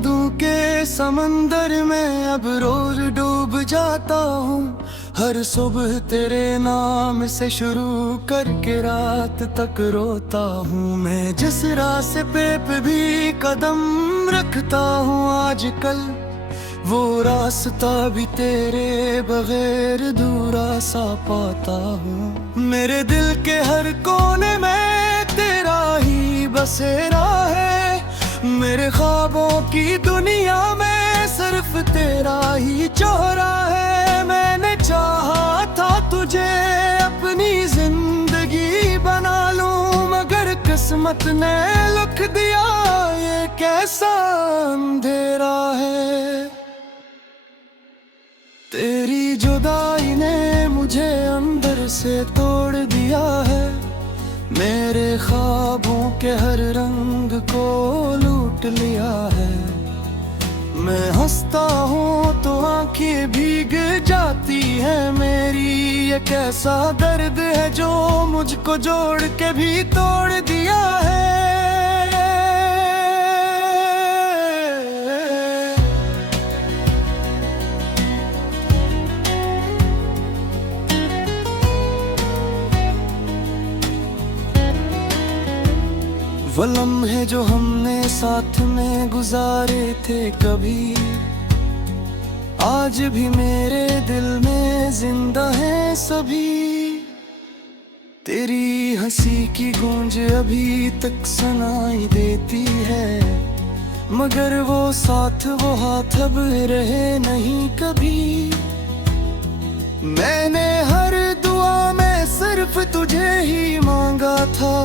यादों के समंदर में अब रोज डूब जाता हूँ। हर सुबह तेरे नाम से शुरू करके रात तक रोता हूँ। मैं जिस रास्ते पे भी कदम रखता हूँ आजकल, वो रास्ता भी तेरे बगैर अधूरा सा पाता हूँ। मेरे दिल के हर कोने में तेरा ही बसेरा है। मेरे ख्वाबों की दुनिया में सिर्फ तेरा ही चेहरा है। मैंने चाहा था तुझे अपनी जिंदगी बना लूं, मगर किस्मत ने लिख दिया ये कैसा अंधेरा है। तेरी जुदाई ने मुझे अंदर से तोड़ दिया है। मेरे ख्वाबों के हर रंग को लूट लिया है। मैं हंसता हूँ तो आंखें भीग जाती है मेरी। ये कैसा दर्द है जो मुझको जोड़ के भी तोड़ दिया है। वो लम्हे जो हमने साथ में गुजारे थे कभी, आज भी मेरे दिल में जिंदा है सभी। तेरी हंसी की गूंज अभी तक सुनाई देती है, मगर वो साथ वो हाथ अब रहे नहीं कभी। मैंने हर दुआ में सिर्फ तुझे ही मांगा था,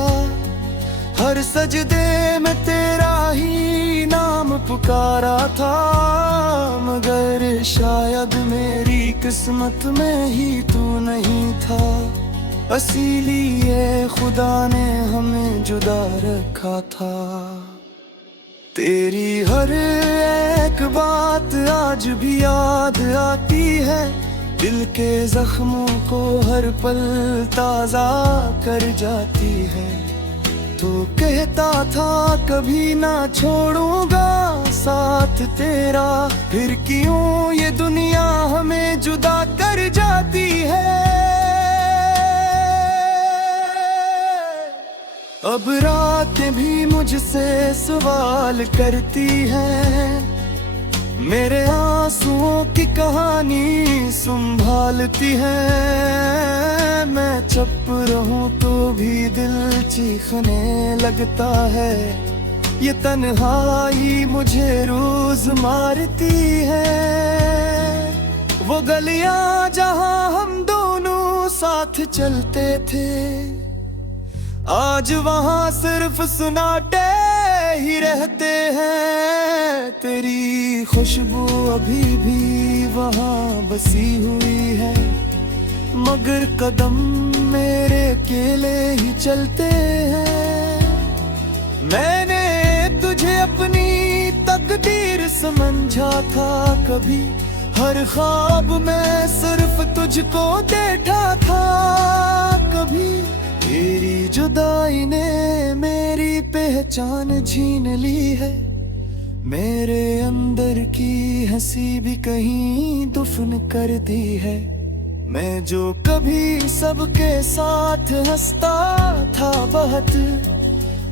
हर सजदे में तेरा ही नाम पुकारा था। मगर शायद मेरी किस्मत में ही तू नहीं था, इसीलिए खुदा ने हमें जुदा रखा था। तेरी हर एक बात आज भी याद आती है, दिल के जख्मों को हर पल ताजा कर जाती है। तू कहता था कभी ना छोड़ूंगा साथ तेरा, फिर क्यों ये दुनिया हमें जुदा कर जाती है। अब रातें भी मुझसे सवाल करती हैं, मेरे आंसुओं की कहानी संभालती है। मैं चुप रहूं तो भी दिल चीखने लगता है, ये तन्हाई मुझे रोज मारती है। वो गलियां जहां हम दोनों साथ चलते थे, आज वहां सिर्फ सुनाटे ही रहते हैं। तेरी खुशबू अभी भी वहां बसी हुई है, मगर कदम मेरे अकेले ही चलते हैं। मैंने तुझे अपनी तकदीर समझा था कभी, हर ख्वाब में सिर्फ तुझको देखा था कभी। तेरी जुदाई ने मेरी पहचान छीन ली है, मेरे अंदर की हंसी भी कहीं दफन कर दी है। मैं जो कभी सबके साथ हंसता था बहुत,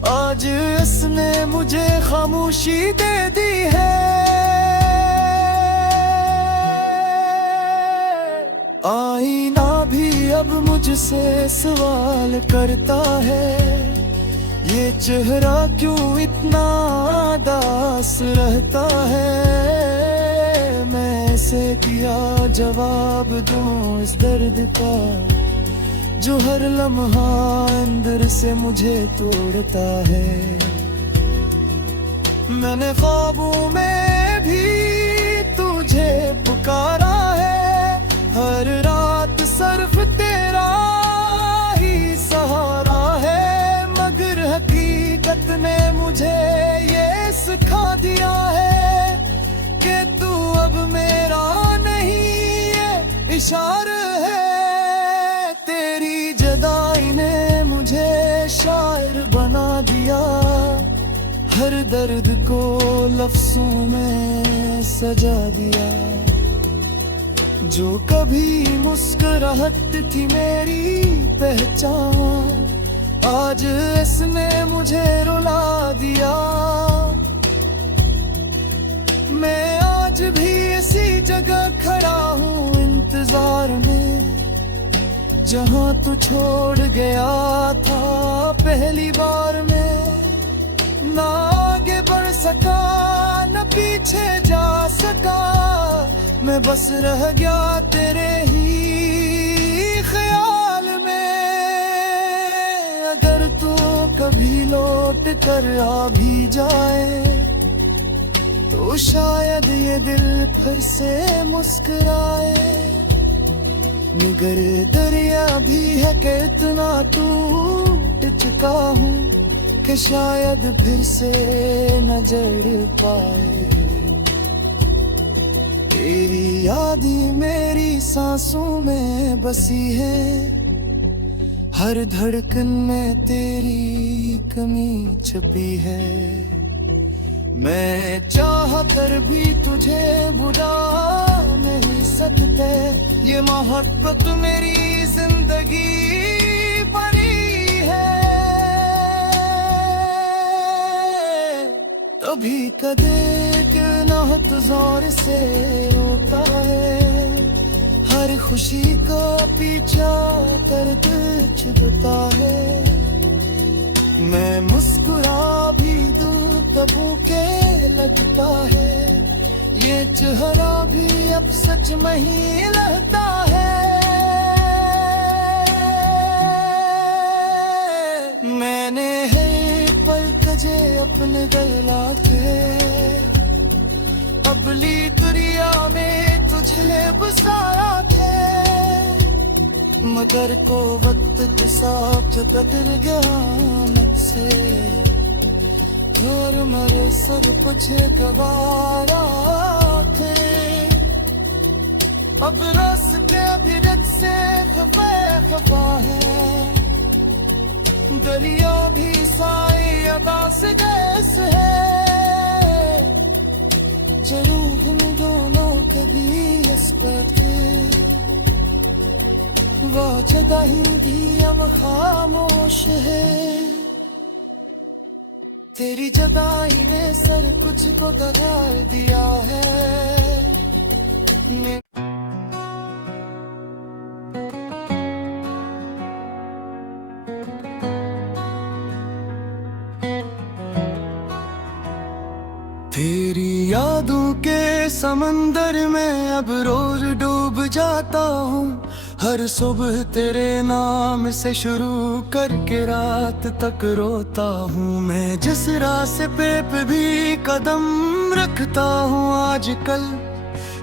आज इसने मुझे खामोशी दे दी है। आईना भी अब मुझसे सवाल करता है, ये चेहरा क्यों इतना उदास रहता है। मैं ऐसे क्या जवाब दूं इस दर्द का, जो हर लम्हा अंदर से मुझे तोड़ता है। मैंने ख्वाबों में भी तुझे पुकारा है, हर रात सिर्फ तेरा ही सहारा है। मगर हकीकत ने मुझे ये सिखा दिया है कि तू अब मेरा नहीं, ये इशारा है। तेरी जुदाई ने मुझे शायर बना दिया, हर दर्द को लफ्जों में सजा दिया। जो कभी मुस्कुराहट थी मेरी पहचान, आज इसने मुझे रुला दिया। मैं आज भी इसी जगह खड़ा हूँ इंतजार में, जहाँ तू छोड़ गया था पहली बार में। ना आगे बढ़ सका न पीछे जा सका, मैं बस रह गया तेरे ही ख्याल में। अगर तू कभी लौट कर आ भी जाए, तो शायद ये दिल फिर से मुस्कुराए। मगर दरिया भी है कि इतना टूट चुका हूँ कि शायद फिर से न जड़ पाए। तेरी याद ही मेरी सांसों में बसी है, हर धड़कन में तेरी कमी छुपी है। मैं चाह कर भी तुझे बुला नहीं सकते, ये मोहब्बत मेरी जिंदगी परी है। तभी कदे नाहत जोर से रोता है, हर खुशी का पीछा दर्द छुपता है। मैं मुस्कुरा भी दूं तबू के लगता है, ये चेहरा भी अब सच में ही लगता है। मैंने है पल तुझे अपने गला के, अबली दुनिया में तुझे बसाया थे। मगर को वक्त के साथ बदल गया मुझसे, और मरे सब कुछ गवारा थे। अब रास्ते अभिरत से खफा है, दरिया भी साई अदा से जैसे है। चलो हम दोनों के भी इस पर थे, वो जगह ही अब खामोश है। तेरी जुदाई ने सर कुछ को दगाड़ दिया है। तेरी यादों के समंदर में अब रोज डूब जाता हूँ। हर सुबह तेरे नाम से शुरू करके रात तक रोता हूँ। मैं जिस रास्ते पे भी कदम रखता हूँ आजकल,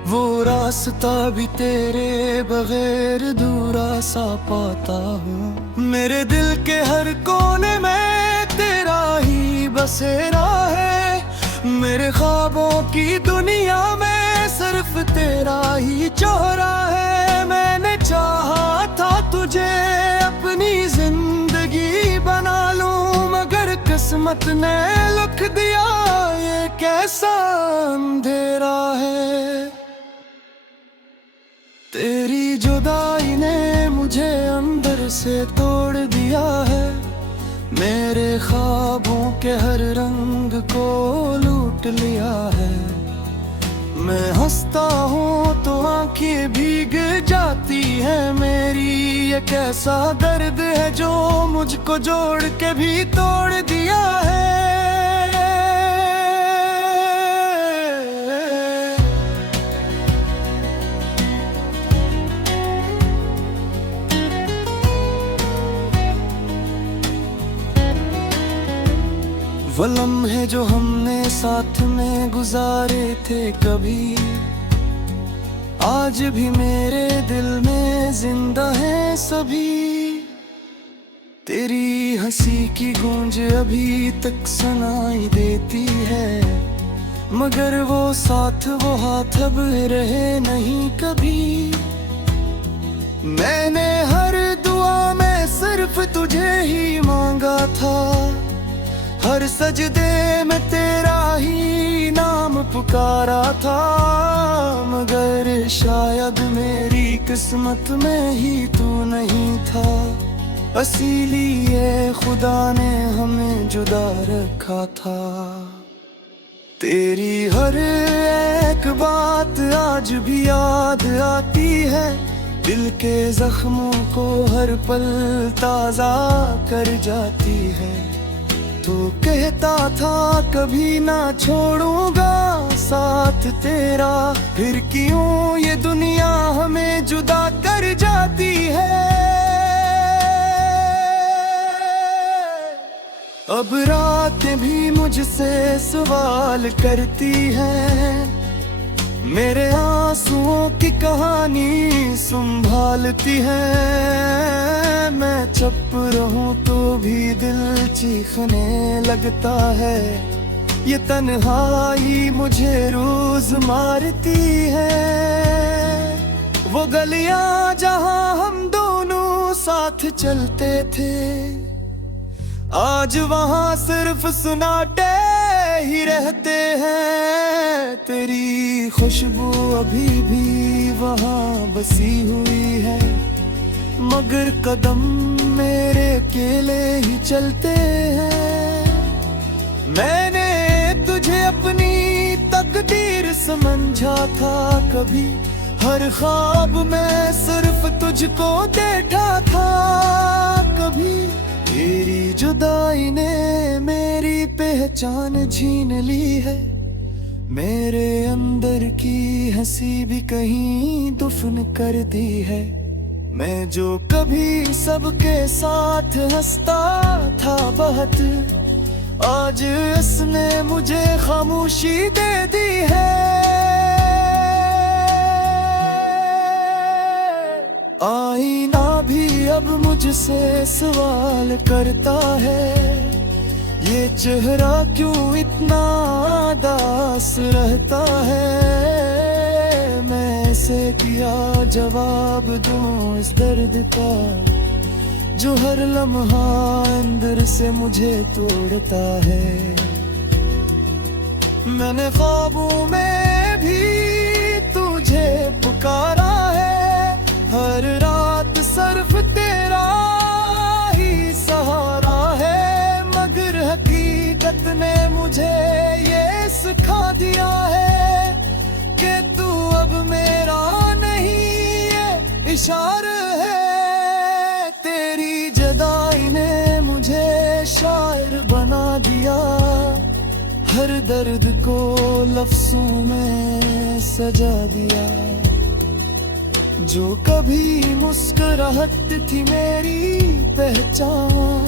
वो रास्ता भी तेरे बगैर अधूरा सा पाता हूँ। मेरे दिल के हर कोने में तेरा ही बसेरा है, मेरे ख्वाबों की दुनिया में सिर्फ तेरा ही चेहरा है। मैंने चाहा था तुझे अपनी जिंदगी बना लूं, मगर किस्मत ने लिख दिया ये कैसा अंधेरा है। तेरी जुदाई ने मुझे अंदर से तोड़ दिया है, मेरे ख्वाबों के हर रंग को लूट लिया है। मैं हंसता हूँ तो आंखें भीग जाती है मेरी, ये कैसा दर्द है जो मुझको जोड़ के भी तोड़ दिया है। वो लम्हे जो हमने साथ में गुजारे थे कभी, आज भी मेरे दिल में जिंदा है सभी। तेरी हंसी की गूंज अभी तक सुनाई देती है, मगर वो साथ वो हाथ अब रहे नहीं कभी। मैंने हर दुआ में सिर्फ तुझे ही मांगा था, हर सजदे में तेरा ही नाम पुकारा था, मगर शायद मेरी किस्मत में ही तू नहीं था। इसीलिए खुदा ने हमें जुदा रखा था। तेरी हर एक बात आज भी याद आती है, दिल के जख्मों को हर पल ताजा कर जाती है। तू कहता था कभी ना छोड़ूंगा साथ तेरा, फिर क्यों ये दुनिया हमें जुदा कर जाती है। अब रातें भी मुझसे सवाल करती हैं, मेरे आंसुओं की कहानी संभालती है। मैं चुप रहूं तो भी दिल चीखने लगता है, ये तन्हाई मुझे रोज मारती है। वो गलियां जहां हम दोनों साथ चलते थे, आज वहां सिर्फ सुनाटे ही रहते हैं। तेरी खुशबू अभी भी वहां बसी हुई है, मगर कदम मेरे अकेले ही चलते हैं। मैंने तुझे अपनी तकदीर समझा था कभी, हर ख्वाब में सिर्फ तुझको देखा था कभी। तेरी जुदाई ने मेरी पहचान छीन ली है, मेरे अंदर की हंसी भी कहीं दफन कर दी है। मैं जो कभी सबके साथ हंसता था बहुत, आज इसने मुझे खामोशी दे दी है। आईना भी अब मुझसे सवाल करता है, ये चेहरा क्यों इतना उदास रहता है। मैं ऐसे क्या जवाब दूं इस दर्द का, जो हर लम्हा अंदर से मुझे तोड़ता है। मैंने ख्वाबों में भी तुझे पुकारा है, हर रात सिर्फ तेरा ही सहारा है। मगर हकीकत ने मुझे ये सिखा दिया है कि तू अब मेरा नहीं, ये इशारा है। तेरी जुदाई ने मुझे शायर बना दिया, हर दर्द को लफ्जों में सजा दिया। जो कभी मुस्कुराहट थी मेरी पहचान,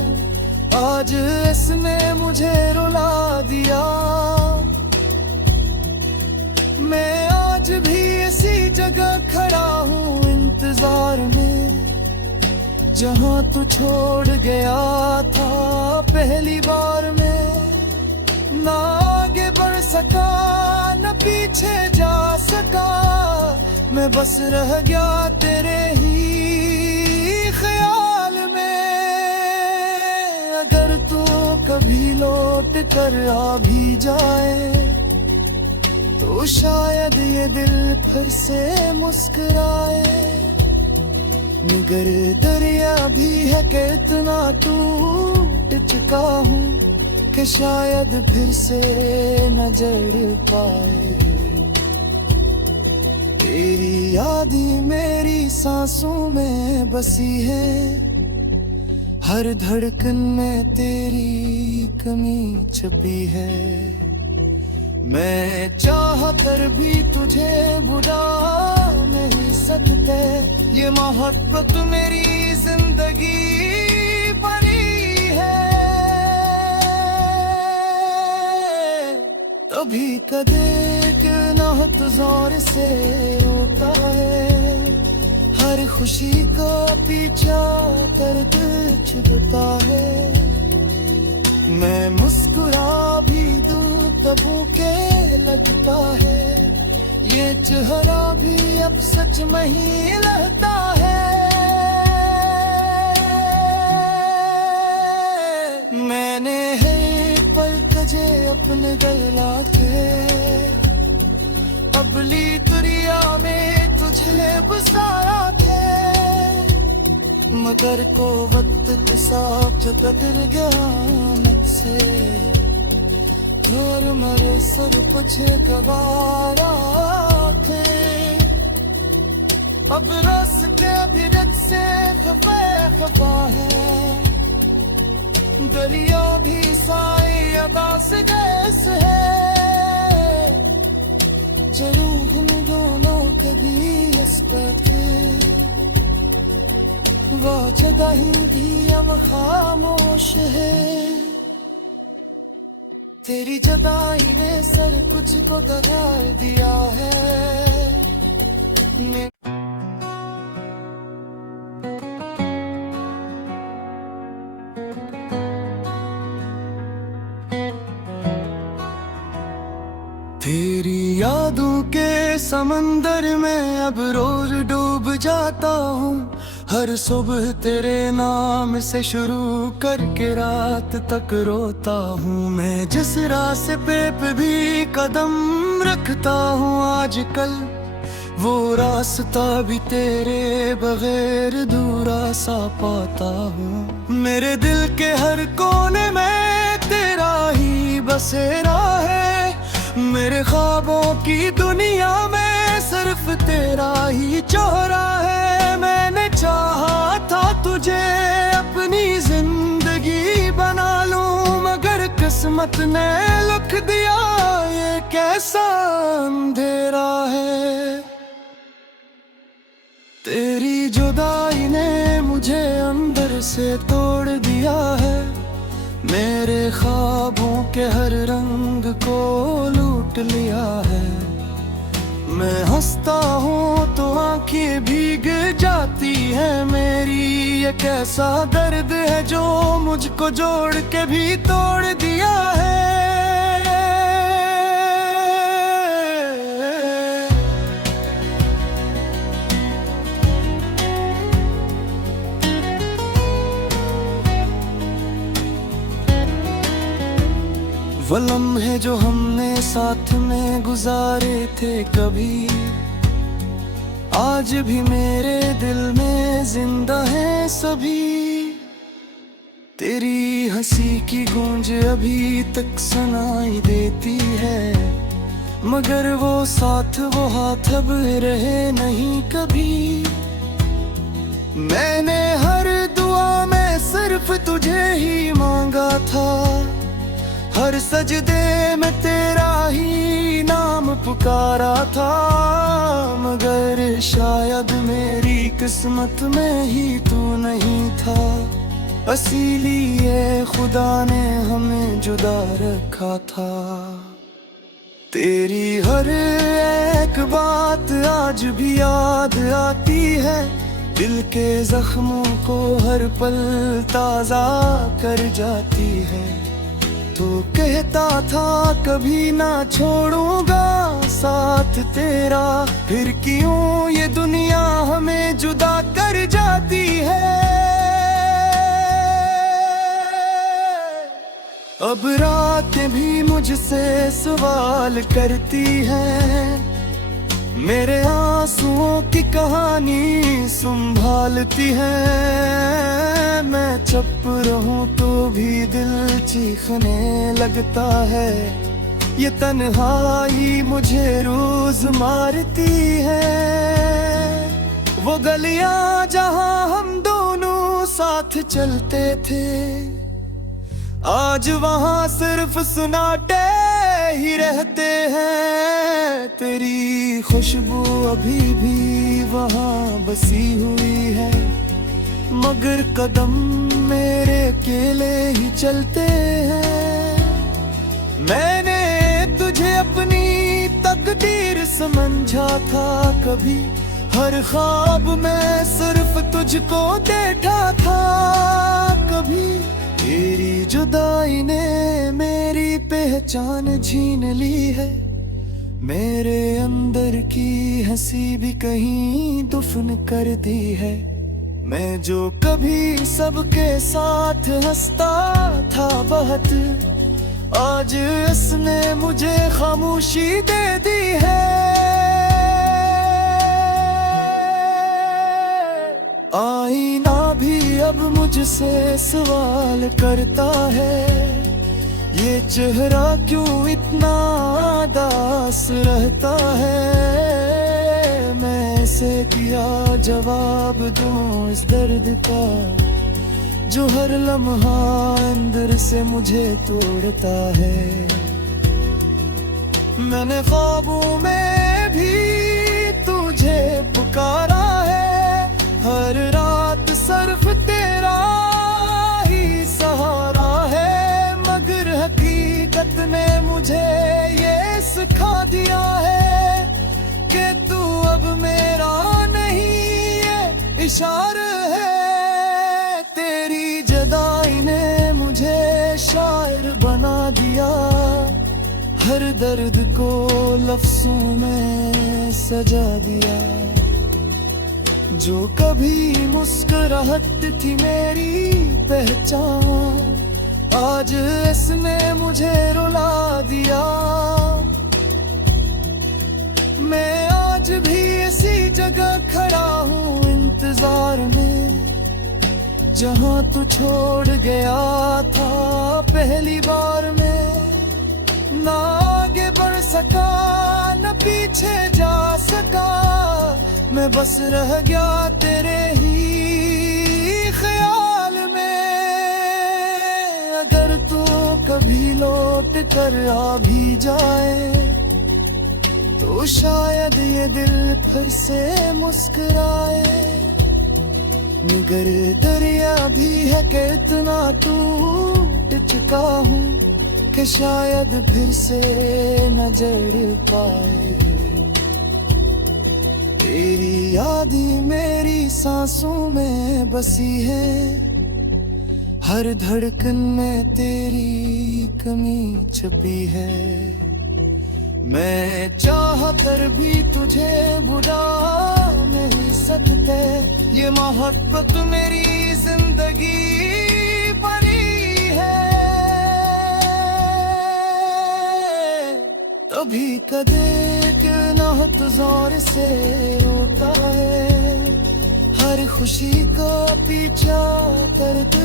आज इसने मुझे रुला दिया। मैं आज भी इसी जगह खड़ा हूँ इंतजार में, जहाँ तू छोड़ गया था पहली बार में। ना आगे बढ़ सका न पीछे जा सका, मैं बस रह गया तेरे ही ख्याल में। अगर तू कभी लौट कर आ भी जाए, तो शायद ये दिल फिर से मुस्कुराए। मगर दरिया भी है कि इतना टूट चुका हूँ कि शायद फिर से न जड़ पाए। तेरी याद मेरी सांसों में बसी है, हर धड़कन में तेरी कमी छुपी है। मैं चाह कर भी तुझे बुला नहीं सकते, ये मोहब्बत मेरी जिंदगी बनी है। तभी कदे नाहत जोर से रोता है, हर खुशी को पीछा दर्द छुपता है। मैं मुस्कुरा भी दूं तबू के लगता है, ये चेहरा भी अब सच में ही लगता है। मैंने है पल सजे अपने गला के, अबली दुनिया में तुझे बसाया थे, मगर को वक्त के साथ जो बदल गया मुझसे, जोर मरे सब कुछ गवारा थे। अब रास्ते अभिरत से खफा है, दरिया भी साई अदा से जैसे है, चलूं हम दोनों कभी इस पे थे, वो जगह ही अब खामोश है, तेरी जुदाई ने सर कुछ को दगाड़ दिया है। तेरी यादों के समंदर में अब रोज डूब जाता हूँ, हर सुबह तेरे नाम से शुरू करके रात तक रोता हूँ। मैं जिस रास्ते पे भी कदम रखता हूँ आजकल, वो रास्ता भी तेरे बगैर अधूरा सा पाता हूँ। मेरे दिल के हर कोने में तेरा ही बसेरा है, मेरे ख्वाबों की दुनिया में सिर्फ तेरा ही चेहरा है। मैंने चाहा था तुझे अपनी जिंदगी बना लूं, मगर किस्मत ने लिख दिया ये कैसा अंधेरा है। तेरी जुदाई ने मुझे अंदर से तोड़ दिया है, मेरे ख्वाबों के हर रंग को लूट लिया है। मैं हंसता हूँ तो आंखें भीग जाती है मेरी, ये कैसा दर्द है जो मुझको जोड़ के भी तोड़ दिया है। वो लम्हे जो हमने साथ में गुजारे थे कभी, आज भी मेरे दिल में जिंदा है सभी। तेरी हंसी की गूंज अभी तक सुनाई देती है, मगर वो साथ वो हाथ अब रहे नहीं कभी। मैंने हर दुआ में सिर्फ तुझे ही मांगा था, हर सजदे में तेरा ही नाम पुकारा था, मगर शायद मेरी किस्मत में ही तू नहीं था, इसीलिए खुदा ने हमें जुदा रखा था। तेरी हर एक बात आज भी याद आती है, दिल के जख्मों को हर पल ताजा कर जाती है। तू कहता था कभी ना छोड़ूंगा साथ तेरा, फिर क्यों ये दुनिया हमें जुदा कर जाती है। अब रातें भी मुझसे सवाल करती हैं, मेरे आंसुओं की कहानी संभालती है। मैं चुप रहूं तो भी दिल चीखने लगता है, ये तन्हाई मुझे रोज मारती है। वो गलियां जहां हम दोनों साथ चलते थे, आज वहां सिर्फ सुनाटे ही रहते हैं। तेरी खुशबू अभी भी वहां बसी हुई है, मगर कदम मेरे अकेले ही चलते हैं। मैंने तुझे अपनी तकदीर समझा था कभी, हर ख्वाब में सिर्फ तुझको देखा था कभी। तेरी जुदाई ने मेरी पहचान छीन ली है, मेरे अंदर की हंसी भी कहीं दफन कर दी है। मैं जो कभी सबके साथ हंसता था बहुत, आज इसने मुझे खामोशी दे दी है। आईना भी अब मुझसे सवाल करता है, ये चेहरा क्यों इतना उदास रहता है। मैं ऐसे क्या जवाब दूं इस दर्द का, जो हर लम्हा अंदर से मुझे तोड़ता है। मैंने ख्वाबों में भी तुझे पुकारा है, हर रात सिर्फ तेरा ही सहारा है। मगर हकीकत ने मुझे ये सिखा दिया है कि तू अब मेरा नहीं, ये इशारा है। तेरी जुदाई ने मुझे शायर बना दिया, हर दर्द को लफ्जों में सजा दिया। जो कभी मुस्कुराहट थी मेरी पहचान, आज इसने मुझे रुला दिया। मैं आज भी इसी जगह खड़ा हूँ इंतजार में, जहाँ तू छोड़ गया था पहली बार में। ना आगे बढ़ सका न पीछे जा सका, मैं बस रह गया तेरे ही ख्याल में। अगर तू कभी लौट कर आ भी जाए, तो शायद ये दिल फिर से मुस्कुराए। निगर दरिया भी है कि इतना टूट चुका हूँ कि शायद फिर से न जड़ पाए। तेरी याद ही मेरी सांसों में बसी है, हर धड़कन में तेरी कमी छुपी है। मैं चाह कर भी तुझे भुला नहीं सकते, ये मोहब्बत मेरी जिंदगी भरी है। तभी कदे के नाहत जोर से रोता है, हर खुशी का पीछा दर्द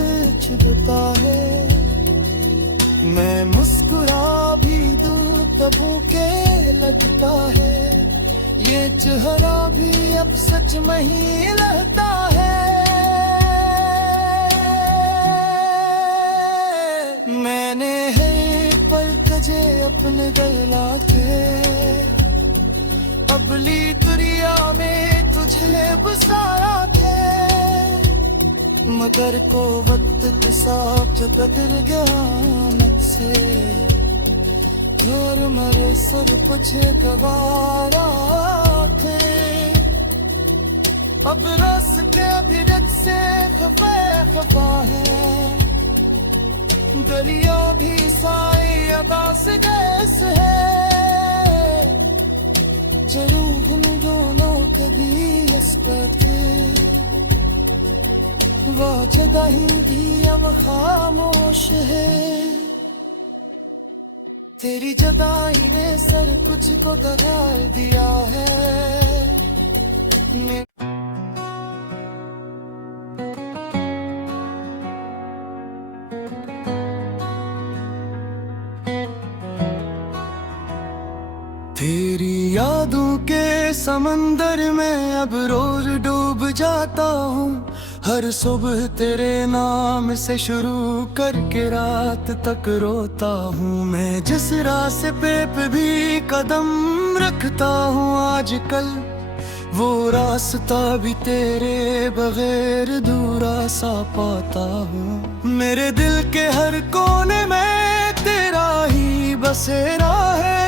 छुपता है। मैं मुस्कुरा भी दूं तबों के लगता है, ये चेहरा भी अब सच में ही लगता है। मैंने है पल तुझे अपने गला के, अबली दुनिया में तुझे बसाया थे। मगर को वक्त के साथ बदल गया मत से, जोर मरे सब कुछ गवारा थे। अब रास्ते अभिरत से खफा है, दरिया भी साई अदा से गैस है। जरूर हम दोनों कभी इस पर थे, वो जुदाई भी अब खामोश है। तेरी जुदाई ने सर कुछ को दगा दिया है। तेरी यादों के समंदर में अब रोज डूब जाता हूँ, हर सुबह तेरे नाम से शुरू करके रात तक रोता हूँ। मैं जिस रास्ते पे भी कदम रखता हूँ आजकल, वो रास्ता भी तेरे बगैर अधूरा सा पाता हूँ। मेरे दिल के हर कोने में तेरा ही बसेरा है,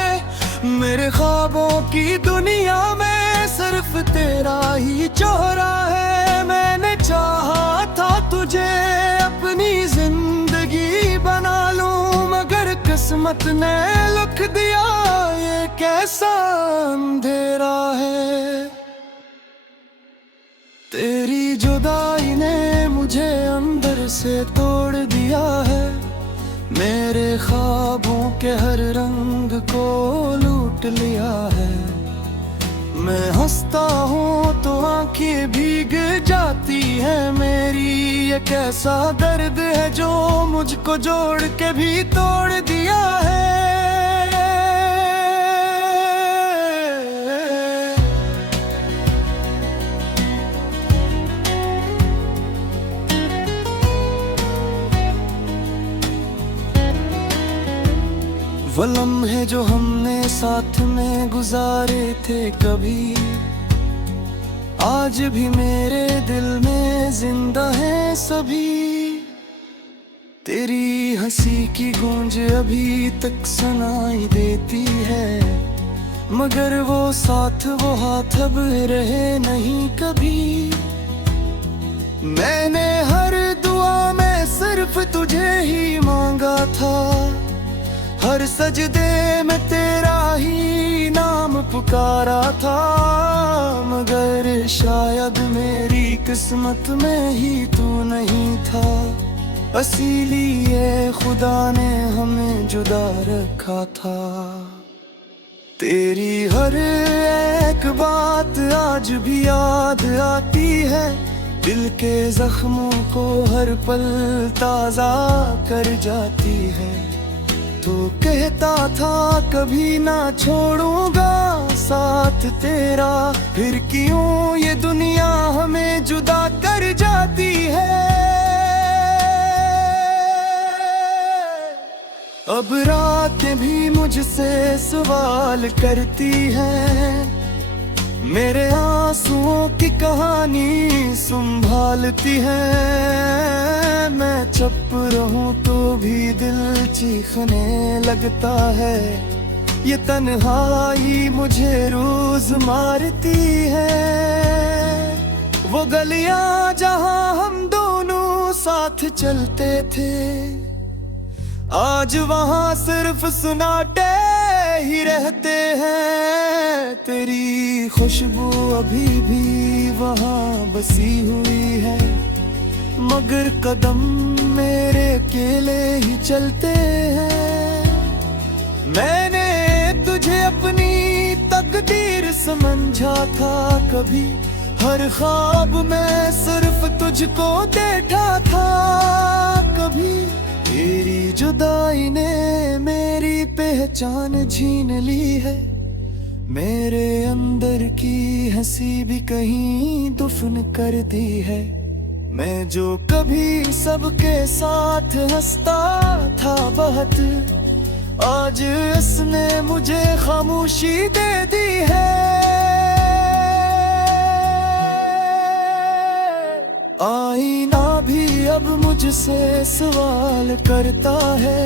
मेरे ख्वाबों की दुनिया में सिर्फ तेरा ही चेहरा है। मैंने चाहा था तुझे अपनी जिंदगी बना लूं, मगर किस्मत ने लिख दिया ये कैसा अंधेरा है। तेरी जुदाई ने मुझे अंदर से तोड़ दिया है, मेरे ख्वाबों के हर रंग को लूट लिया है। मैं हंसता हूँ तो आंखें भीग जाती है मेरी। ये कैसा दर्द है जो मुझको जोड़ के भी तोड़ दिया है। वो लम्हे जो हमने साथ में गुजारे थे कभी, आज भी मेरे दिल में जिंदा है सभी। तेरी हंसी की गूंज अभी तक सुनाई देती है, मगर वो साथ वो हाथ अब रहे नहीं कभी। मैंने हर दुआ में सिर्फ तुझे ही मांगा था, हर सजदे में तेरा ही नाम पुकारा था। मगर शायद मेरी किस्मत में ही तू नहीं था, इसीलिए खुदा ने हमें जुदा रखा था। तेरी हर एक बात आज भी याद आती है, दिल के जख्मों को हर पल ताजा कर जाती है। तू कहता था कभी ना छोड़ूंगा साथ तेरा, फिर क्यों ये दुनिया हमें जुदा कर जाती है। अब रातें भी मुझसे सवाल करती हैं, मेरे आंसुओं की कहानी संभालती है। मैं चुप रहूं तो भी दिल चीखने लगता है, ये तन्हाई मुझे रोज मारती है। वो गलियां जहां हम दोनों साथ चलते थे, आज वहां सिर्फ सुनाटे ही रहते हैं। तेरी खुशबू अभी भी वहां बसी हुई है, मगर कदम मेरे अकेले ही चलते हैं। मैंने तुझे अपनी तकदीर समझा था कभी, हर ख्वाब में सिर्फ तुझको देखा था कभी। तेरी जुदाई ने मेरी पहचान छीन ली है, मेरे अंदर की हंसी भी कहीं दफन कर दी है। मैं जो कभी सबके साथ हंसता था बहुत, आज इसने मुझे खामोशी दे दी है। आईना भी अब मुझसे सवाल करता है,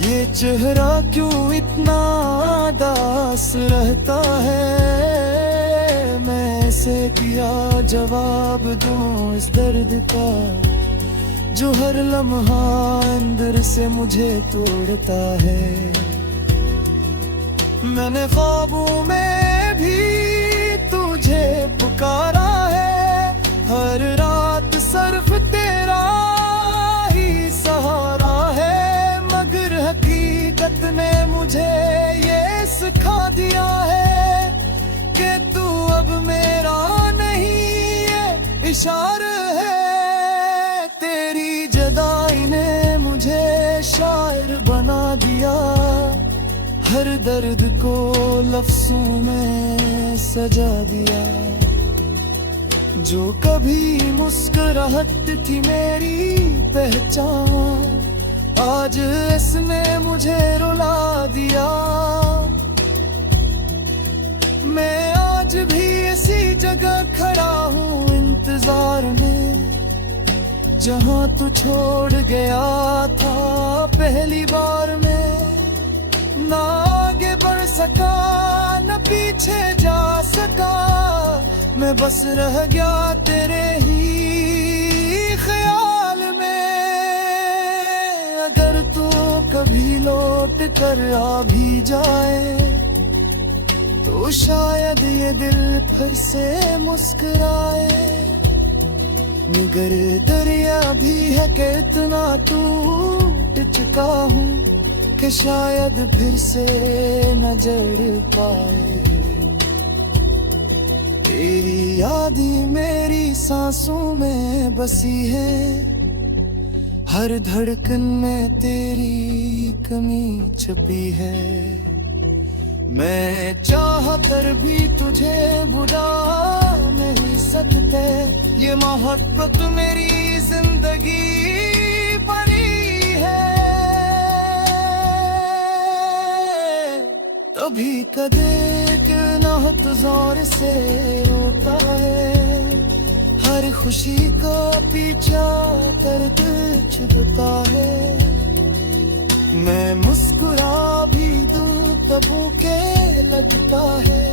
ये चेहरा क्यों इतना उदास रहता है। मैं ऐसे क्या जवाब दूं इस दर्द का, जो हर लम्हा अंदर से मुझे तोड़ता है। मैंने ख्वाबों में भी तुझे पुकारा है, हर रात सिर्फ तेरा ही सहारा है। मगर हकीकत ने मुझे ये सिखा दिया है कि तू अब मेरा नहीं, ये इशारा है। तेरी जुदाई ने मुझे शायर बना दिया, हर दर्द को लफ्जों में सजा दिया। जो कभी मुस्कुराहट थी मेरी पहचान, आज इसने मुझे रुला दिया। मैं आज भी इसी जगह खड़ा हूँ इंतजार में, जहाँ तू छोड़ गया था पहली बार में। ना आगे बढ़ सका न पीछे जा सका, मैं बस रह गया तेरे ही ख्याल में। अगर तू कभी लौट कर आ भी जाए, तो शायद ये दिल फिर से मुस्कुराए। मगर दरिया भी है कि इतना टूट चुका हूँ कि शायद फिर से न जड़ पाए। तेरी याद ही मेरी सांसों में बसी है, हर धड़कन में तेरी कमी छुपी है। मैं चाह कर भी तुझे बुला नहीं सकते, ये मोहब्बत मेरी जिंदगी बनी है। तभी कदे नाहत जोर से रोता है, हर खुशी का पीछा दर्द छुपता है। मैं मुस्कुरा भी दूं तबों के लगता है,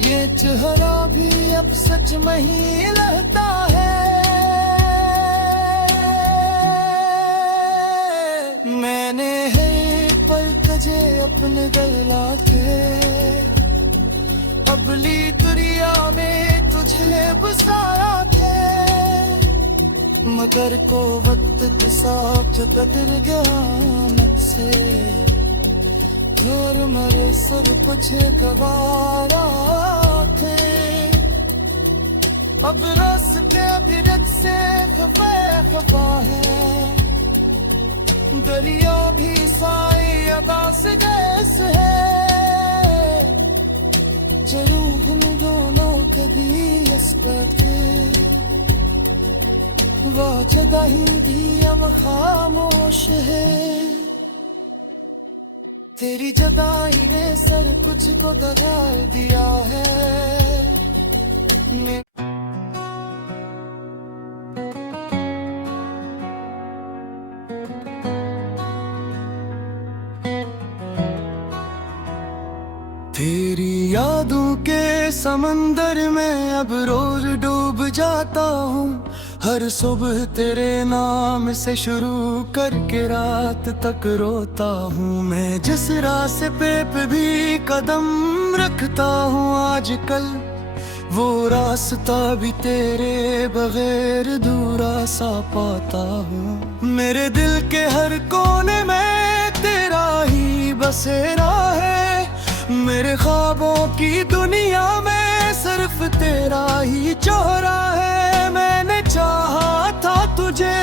ये चेहरा भी अब सच में ही लगता है। मैंने है पल तुझे अपने गला के, अबली दुनिया में तुझे बसाया थे। मगर को वक्त के साथ बदल गया मुझसे, जोर मरे सुर मुझे गवारा थे। अब रास्ते अभिरत से खफा है, दरिया भी साई अदा से जैसे है। चलूं हम दोनों कभी इस पे, वो जगह ही भी अब खामोश है। तेरी जुदाई ने सर कुछ को दगा दिया है। तेरी यादों के समंदर में अब रोज डूब जाता हूँ, हर सुबह तेरे नाम से शुरू करके रात तक रोता हूँ। मैं जिस रास्ते पे भी कदम रखता हूँ आजकल, वो रास्ता भी तेरे बगैर अधूरा सा पाता हूँ। मेरे दिल के हर कोने में तेरा ही बसेरा है, मेरे ख्वाबों की दुनिया में सिर्फ तेरा ही चेहरा है। मैंने चाहा था तुझे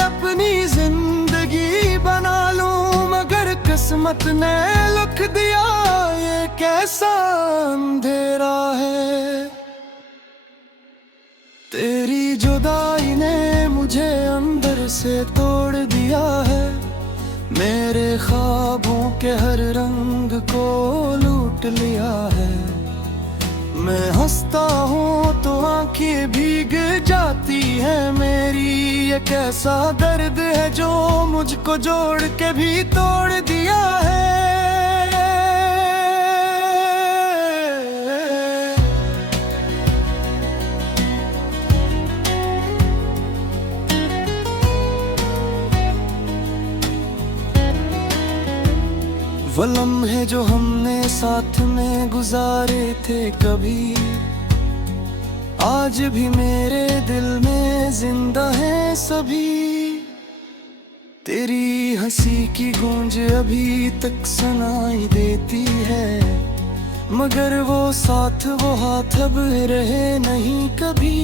अपनी जिंदगी बना लूं, मगर किस्मत ने लिख दिया ये कैसा अंधेरा है। तेरी जुदाई ने मुझे अंदर से तोड़ दिया है, मेरे ख्वाबों के हर रंग को लूट लिया है। मैं हंसता हूँ तो आंखें भीग जाती है मेरी, ये कैसा दर्द है जो मुझको जोड़ के भी तोड़ दिया है। वो लम्हे जो हमने साथ में गुजारे थे कभी, आज भी मेरे दिल में जिंदा है सभी। तेरी हंसी की गूंज अभी तक सुनाई देती है, मगर वो साथ वो हाथ अब रहे नहीं कभी।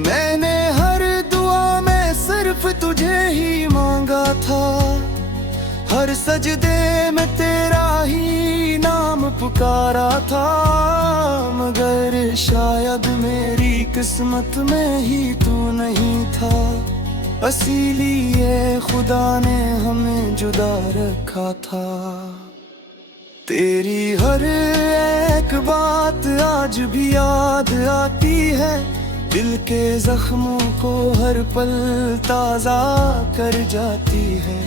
मैंने हर दुआ में सिर्फ तुझे ही मांगा था, हर सजदे में तेरा ही नाम पुकारा था। मगर शायद मेरी किस्मत में ही तू नहीं था, इसीलिए खुदा ने हमें जुदा रखा था। तेरी हर एक बात आज भी याद आती है, दिल के जख्मों को हर पल ताजा कर जाती है।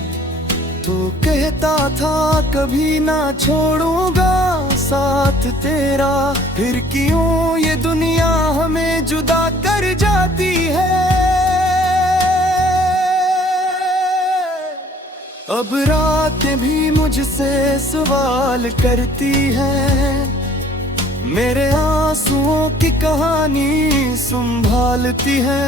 तू कहता था कभी ना छोड़ूंगा साथ तेरा, फिर क्यों ये दुनिया हमें जुदा कर जाती है। अब रातें भी मुझसे सवाल करती हैं, मेरे आंसुओं की कहानी संभालती है।